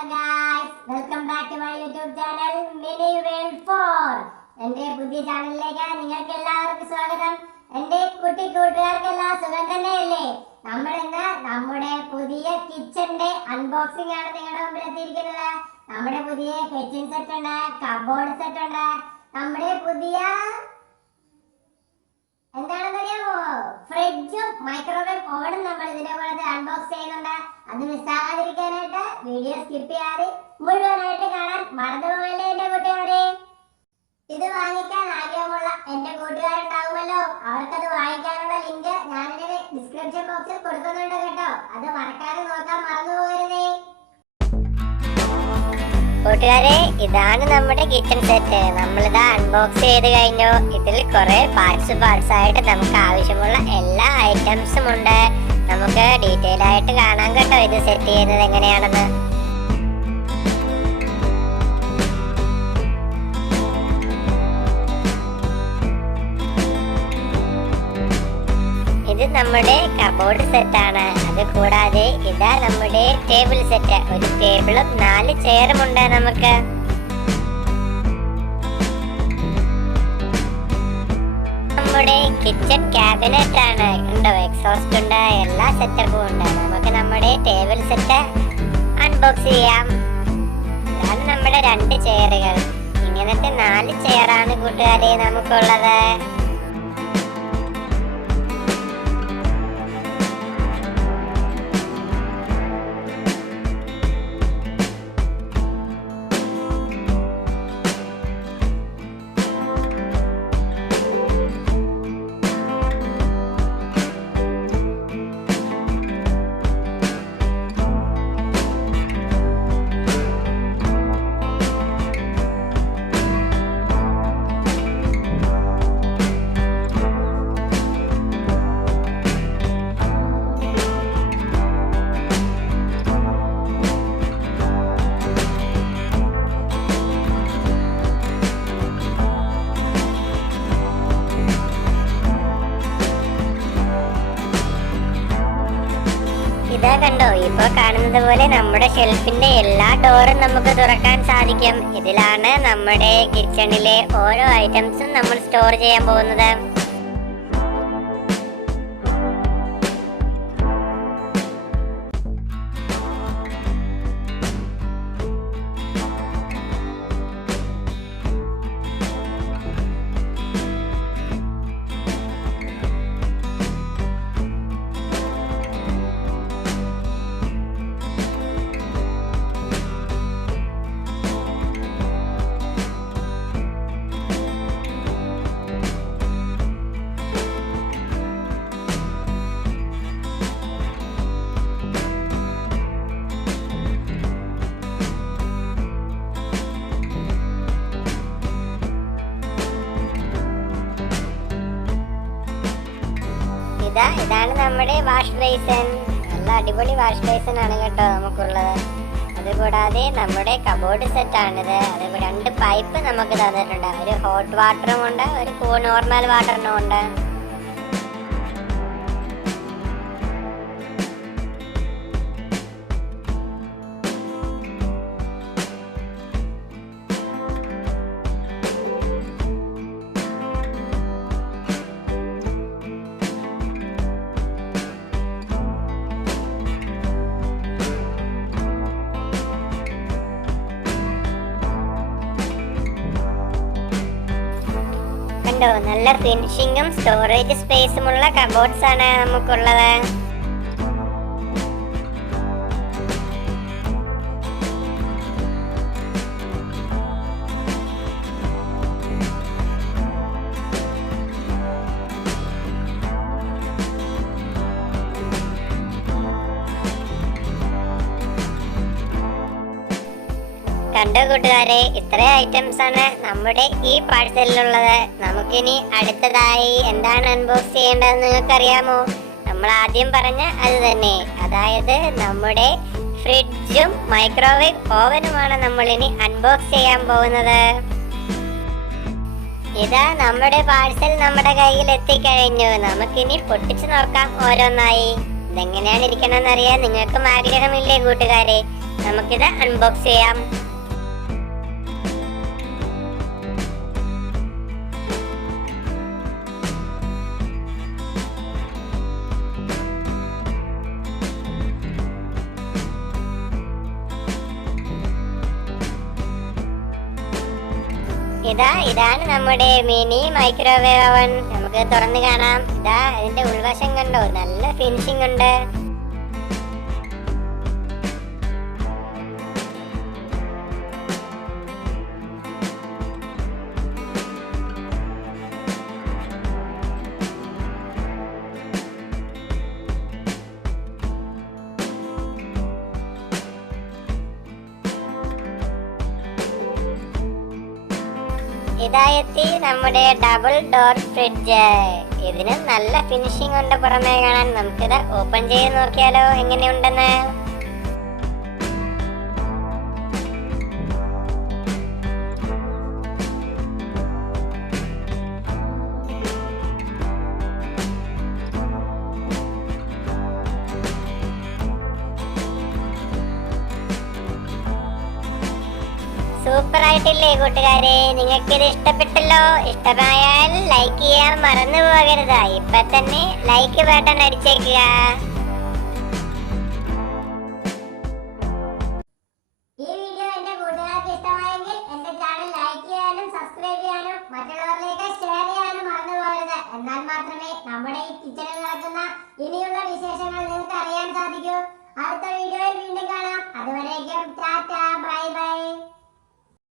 Hello guys, welcome back to my YouTube channel mini world 4. എൻ്റെ പുതിയ ചാനലിലേക്ക് നിങ്ങൾക്ക് എല്ലാവർക്കും സ്വാഗതം. എൻ്റെ കുട്ടി കൂട്ടുകാർക്കെല്ലാം സുഖം തന്നെയല്ലേ? നമ്മളിന്ന് നമ്മുടെ പുതിയ കിച്ചന്റെ അൺബോക്സിംഗ് ആണ് നിങ്ങളുടെ മുമ്പിൽ എത്തിയിരിക്കുന്നത്. നമ്മുടെ പുതിയ കിച്ചൺ സെറ്റ് ഉണ്ട്, കബോർഡ് സെറ്റ് ഉണ്ട്, നമ്മുടെ പുതിയ എന്താണെന്നറിയാമോ, ഫ്രിഡ്ജും മൈക്രോവേവ് ഓവനും നമ്മൾ ഇതിന്റെ കൂടെ അൺബോക്സ് ചെയ്യുന്നുണ്ട്. അത് മിസ്സാകാതിരിക്കാനായിട്ട് വീഡിയോ സ്കിപ്പ് ചെയ്യാതെ മുഴുവനായിട്ട് കാണാൻ മറന്നുപോകല്ലേ എന്റെ കൂട്ടുകാരെ. ഇത് വാങ്ങിക്കാൻ ആഗ്രഹമുള്ള എന്റെ കൂട്ടുകാരുണ്ടാവുമല്ലോ, അവർക്കത് വാങ്ങിക്കാനുള്ള ലിങ്ക് ഞാനിവിടെ ഡിസ്ക്രിപ്ഷൻ ബോക്സിൽ കൊടുക്കുന്നുണ്ട് കേട്ടോ. അത് മറക്കാതെ നോക്കാൻ മറന്നുപോകരുതേ. കൂട്ടുകാരെ, ഇതാണ് നമ്മുടെ കിച്ചൺ സെറ്റ്. നമ്മളിത് അൺബോക്സ് ചെയ്ത് കഴിഞ്ഞു. ഇതിൽ കുറെ പാർട്സ് ആയിട്ട് നമുക്ക് ആവശ്യമുള്ള എല്ലാ ഐറ്റംസും ഉണ്ട്. നമുക്ക് ഡീറ്റെയിൽ ആയിട്ട് കാണാൻ കേട്ടോ ഇത് സെറ്റ് ചെയ്യുന്നത് എങ്ങനെയാണെന്ന്. ഇത് നമ്മുടെ കബോർഡ് സെറ്റ് ആണ്. അത് കൂടാതെ ഇതാ നമ്മുടെ ടേബിൾ സെറ്റ്. ഒരു ടേബിളും 4 ചെയറും ഉണ്ട് നമുക്ക്. നമ്മുടെ കിച്ചൺ ക്യാബിനറ്റ് ആണ്. ഉണ്ടോ, എക്സോസ്റ്റ് ഉണ്ട്, എല്ലാ സെറ്റപ്പും ഉണ്ട്. നമുക്ക് നമ്മുടെ ടേബിൾ സെറ്റ് അൺബോക്സ് ചെയ്യാം. ഇതാണ് നമ്മുടെ 2 ചെയറുകൾ. ഇങ്ങനത്തെ 4 ചെയറാണ് കൂട്ടുകാരെ നമുക്കുള്ളത്. ഇതാ കണ്ടോ, ഇപ്പൊ കാണുന്നത് പോലെ നമ്മുടെ ഷെൽഫിന്റെ എല്ലാ ഡോറും നമുക്ക് തുറക്കാൻ സാധിക്കും. ഇതിലാണ് നമ്മുടെ കിച്ചണിലെ ഓരോ ഐറ്റംസും നമ്മൾ സ്റ്റോർ ചെയ്യാൻ പോകുന്നത്. ഇതാണ് നമ്മുടെ വാഷ് ബേസിൻ. നല്ല അടിപൊളി വാഷ് ബേസിൻ ആണ് കേട്ടോ നമുക്കുള്ളത്. അതുകൂടാതെ നമ്മുടെ കബോർഡ് സെറ്റ് ആണിത്. അത് 2 പൈപ്പ് നമുക്ക് തന്നിട്ടുണ്ട്. ഒരു ഹോട്ട് വാട്ടറും ഉണ്ട്, ഒരു നോർമൽ വാട്ടറിനും ഉണ്ട്. നല്ല ഫിനിഷിങ്ങും സ്റ്റോറേജ് സ്പേസുമുള്ള കബോർഡ്സ് ആണ് നമുക്കുള്ളത്. കണ്ടോ കൂട്ടുകാരെ, ഇത്ര ഐറ്റംസ് ആണ് നമ്മുടെ ഈ പാഴ്സലിലുള്ളത്. നമുക്കിനി അടുത്തതായി എന്താണ് അൺബോക്സ് ചെയ്യേണ്ടതെന്ന് നിങ്ങൾക്കറിയാമോ? നമ്മൾ ആദ്യം പറഞ്ഞ അത് തന്നെ, അതായത് നമ്മുടെ ഫ്രിഡ്ജും മൈക്രോവേവ് ഓവനുമാണ് നമ്മളിനി അൺബോക്സ് ചെയ്യാൻ പോകുന്നത്. ഇതാ നമ്മുടെ പാഴ്സൽ നമ്മുടെ കയ്യിൽ എത്തിക്കഴിഞ്ഞു. നമുക്കിനി പൊട്ടിച്ചു നോക്കാം ഓരോന്നായി. ഇതെങ്ങനെയാണ് ഇരിക്കണമെന്നറിയാൻ നിങ്ങൾക്കും ആഗ്രഹമില്ലേ കൂട്ടുകാരെ? നമുക്കിത് അൺബോക്സ് ചെയ്യാം. ഇതാണ് നമ്മുടെ മിനി മൈക്രോവേവ് അവൻ. നമുക്ക് തുറന്ന് കാണാം. ഇതിന്റെ ഉൾവശം കണ്ടോ, നല്ല ഫിനിഷിംഗ് ഉണ്ട്. ഇതായെത്തി നമ്മുടെ ഡബിൾ ഡോർ ഫ്രിഡ്ജ്. ഇതിന് നല്ല ഫിനിഷിംഗ് ഉണ്ട് പുറമേ കാണാൻ. നമുക്കിത് ഓപ്പൺ ചെയ്ത് നോക്കിയാലോ എങ്ങനെയുണ്ടെന്ന്. സൂപ്പർ ആയിട്ടില്ലേ കൂട്ടുകാരെ? നിങ്ങൾക്ക് ഇത് ഇഷ്ടപ്പെട്ടല്ലോ? ഇഷ്ടമായാൽ ലൈക്ക് ചെയ്യാൻ മറന്നു പോകരുത്. ഇപ്പൊ തന്നെ ലൈക്ക് ബട്ടൺ അടിച്ചേക്കുക. ഈ വീഡിയോ എന്റെ കൂട്ടുകാർക്ക് ഇഷ്ടമായെങ്കിൽ എന്റെ ചാനൽ ലൈക്ക് ചെയ്യാനും സബ്സ്ക്രൈബ് ചെയ്യാനും മറ്റുള്ളവരിലേക്ക് ഷെയർ ചെയ്യാനും മറന്നു പോകരുത്. എന്നാൽ മാത്രമേ നമ്മുടെ ഈ കിച്ചണിൽ നടക്കുന്ന ഇനിയുള്ള വിശേഷങ്ങൾ നിങ്ങൾക്ക് അറിയാൻ സാധിക്കൂ. അടുത്ത വീഡിയോയിൽ വീണ്ടും കാണാം. അതുവരേക്കും ടാറ്റ.